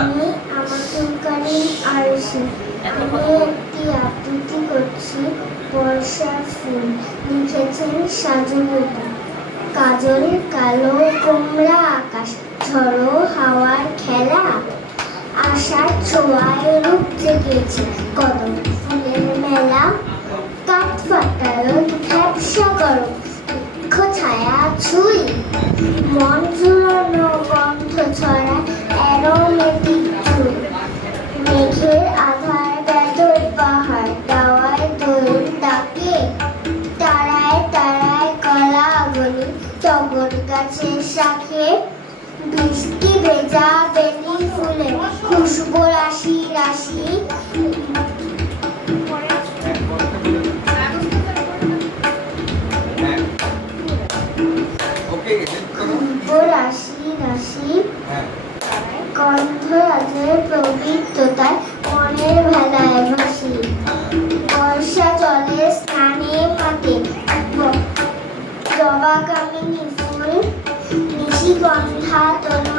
আমি আমার চুলকানি আরশি আমি একটি আবৃত্তি করছি বর্ষার ফুল। লিখেছেন সাজুবতী কাজল কালো কোমরা আকাশ ঝড়ো হাওয়ার খেলা। আশার ছোঁয়ায় রূপ জেগেছে কদম। ফুলের মেলা কাঠ ফাটালো ঝাপসা গরম। বৃক্ষ ছায়া ছুঁই মন ঝুলানো খবর গাছে শাখে বৃষ্টি ভেজা বেলি ফুলে। খুশবু রাশি রাশি। বর্ষা জবা কামিনী 壮他的